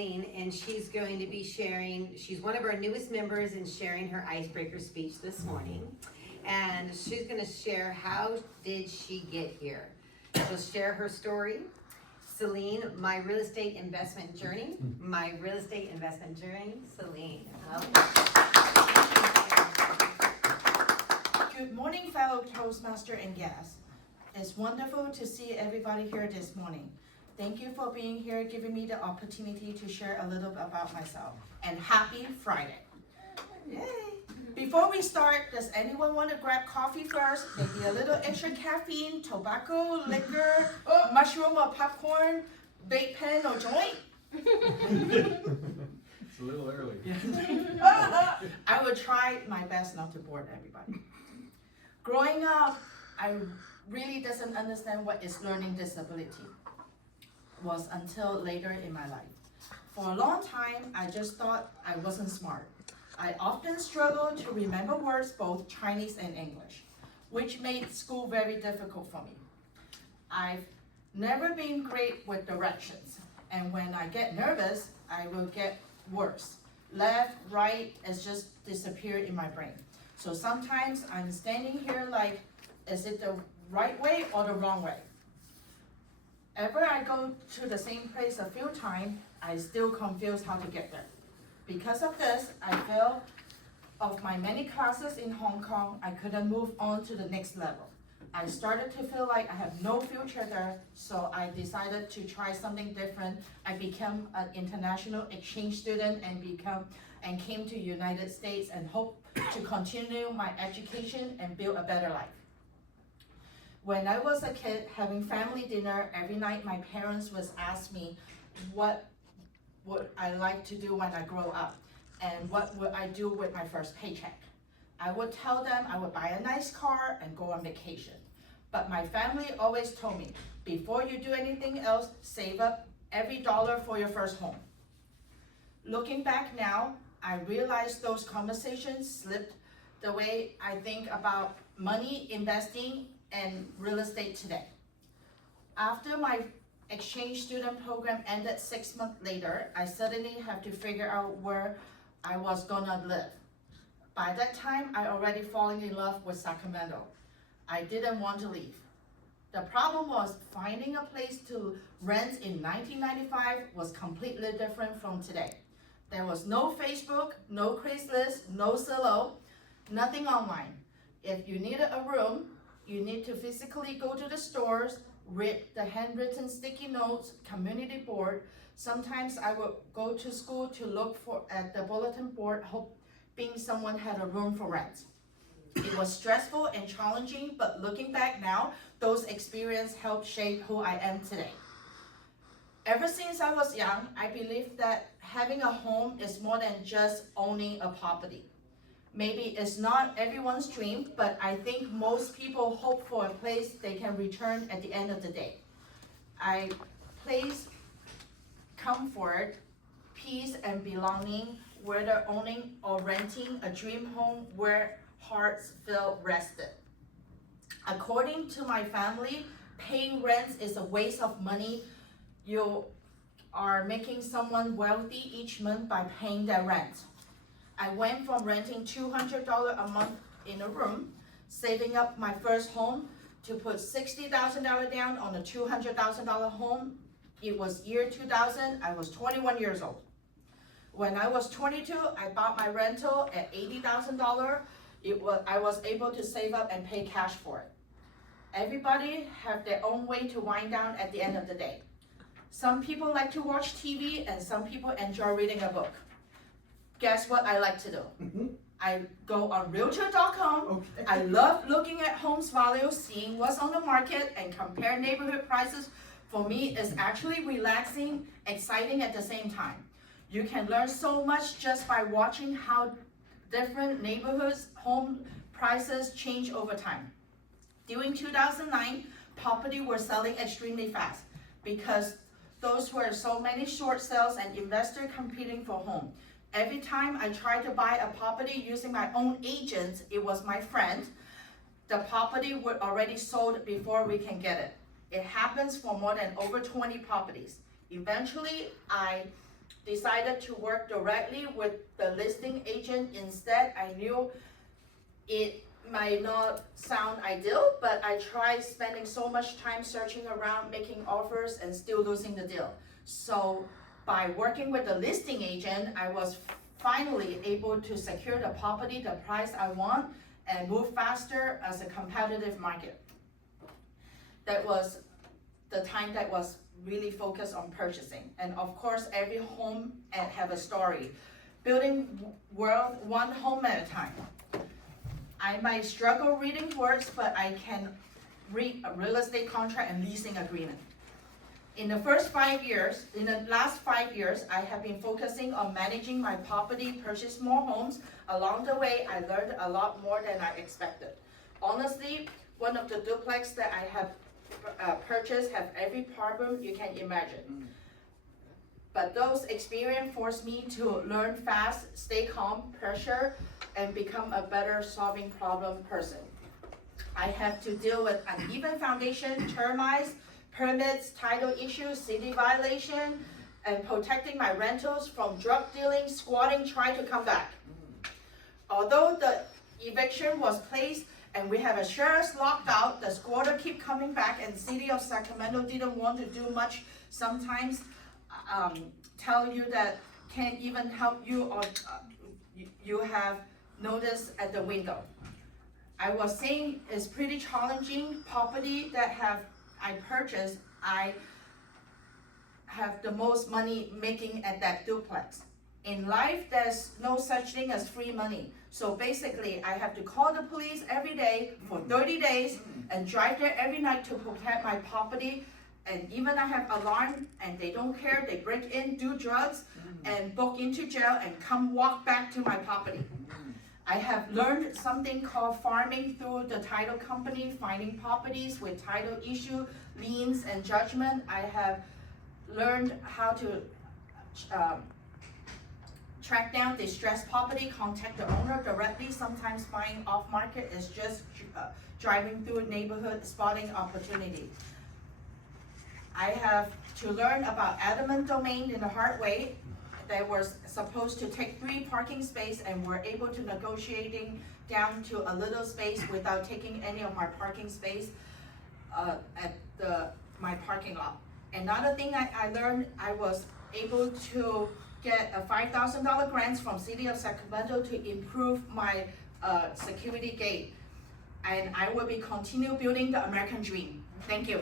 And she's going to be sharing, she's one of our newest members and sharing her icebreaker speech this morning. And she's gonna share how did she get here. She'll share her story. Celine, my real estate investment journey. Celine. Good morning, fellow toastmaster and guests. It's wonderful to see everybody here this morning. Thank you for being here, giving me the opportunity to share a little bit about myself. And happy Friday. Yay. Before we start, does anyone want to grab coffee first? Maybe a little extra caffeine, tobacco, liquor, mushroom or popcorn, vape pen or joint? It's a little early. I will try my best not to bore everybody. Growing up, I really doesn't understand what is learning disability was until later in my life. For a long time, I just thought I wasn't smart. I often struggled to remember words, both Chinese and English, which made school very difficult for me. I've never been great with directions, and when I get nervous, I will get worse. Left, right, it's just disappeared in my brain. So sometimes I'm standing here like, is it the right way or the wrong way? Ever I go to the same place a few times, I still confuse how to get there. Because of this, I feel of my many classes in Hong Kong, I couldn't move on to the next level. I started to feel like I have no future there, so I decided to try something different. I became an international exchange student and came to United States and hope to continue my education and build a better life. When I was a kid, having family dinner every night, my parents would ask me what would I like to do when I grow up and what would I do with my first paycheck. I would tell them I would buy a nice car and go on vacation. But my family always told me, before you do anything else, save up every dollar for your first home. Looking back now, I realize those conversations slipped the way I think about money, investing, and real estate today. After my exchange student program ended 6 months later, I suddenly had to figure out where I was gonna live. By that time, I already fallen in love with Sacramento. I didn't want to leave. The problem was finding a place to rent in 1995 was completely different from today. There was no Facebook, no Craigslist, no Zillow, nothing online. If you needed a room, you need to physically go to the stores, read the handwritten sticky notes, community board. Sometimes I would go to school to look at the bulletin board, hoping someone had a room for rent. It was stressful and challenging, but looking back now, those experiences helped shape who I am today. Ever since I was young, I believed that having a home is more than just owning a property. Maybe it's not everyone's dream, but I think most people hope for a place they can return at the end of the day. I place comfort, peace, and belonging, whether owning or renting a dream home where hearts feel rested. According to my family, paying rent is a waste of money. You are making someone wealthy each month by paying their rent. I went from renting $200 a month in a room, saving up my first home, to put $60,000 down on a $200,000 home. It was year 2000, I was 21 years old. When I was 22, I bought my rental at $80,000. I was able to save up and pay cash for it. Everybody have their own way to wind down at the end of the day. Some people like to watch TV and some people enjoy reading a book. Guess what I like to do? I go on realtor.com. Okay. I love looking at homes values, seeing what's on the market, and compare neighborhood prices. For me, it's actually relaxing, exciting at the same time. You can learn so much just by watching how different neighborhoods, home prices change over time. During 2009, property were selling extremely fast because those were so many short sales and investors competing for home. Every time I tried to buy a property using my own agent, it was my friend, the property was already sold before we can get it. It happens for more than over 20 properties. Eventually, I decided to work directly with the listing agent instead. I knew it might not sound ideal, but I tried spending so much time searching around, making offers, and still losing the deal. So by working with the listing agent, I was finally able to secure the property, the price I want, and move faster as a competitive market. That was the time that was really focused on purchasing. And of course, every home have a story. Building world one home at a time. I might struggle reading words, but I can read a real estate contract and leasing agreement. In the last 5 years, I have been focusing on managing my property, purchase more homes. Along the way, I learned a lot more than I expected. Honestly, one of the duplex that I have purchased have every problem you can imagine. But those experiences forced me to learn fast, stay calm, pressure, and become a better solving problem person. I have to deal with uneven foundation, termites, permits, title issues, city violation, and protecting my rentals from drug dealing, squatting, trying to come back. Although the eviction was placed and we have a sheriff's locked out, the squatter keep coming back, and city of Sacramento didn't want to do much. Sometimes tell you that can't even help you, or you have notice at the window. I was saying it's pretty challenging. Property that I purchased, I have the most money making at that duplex. In life, there's no such thing as free money. So basically, I have to call the police every day for 30 days and drive there every night to protect my property. And even I have alarm, and they don't care. They break in, do drugs, and book into jail and come walk back to my property. I have learned something called farming through the title company, finding properties with title issue, liens, and judgment. I have learned how to track down distressed property, contact the owner directly. Sometimes buying off market is just driving through a neighborhood, spotting opportunity. I have to learn about eminent domain in the hard way. They were supposed to take 3 parking spaces, and were able to negotiating down to a little space without taking any of my parking space at my parking lot. Another thing I learned, I was able to get a $5,000 grant from City of Sacramento to improve my security gate. And I will be continue building the American dream. Thank you.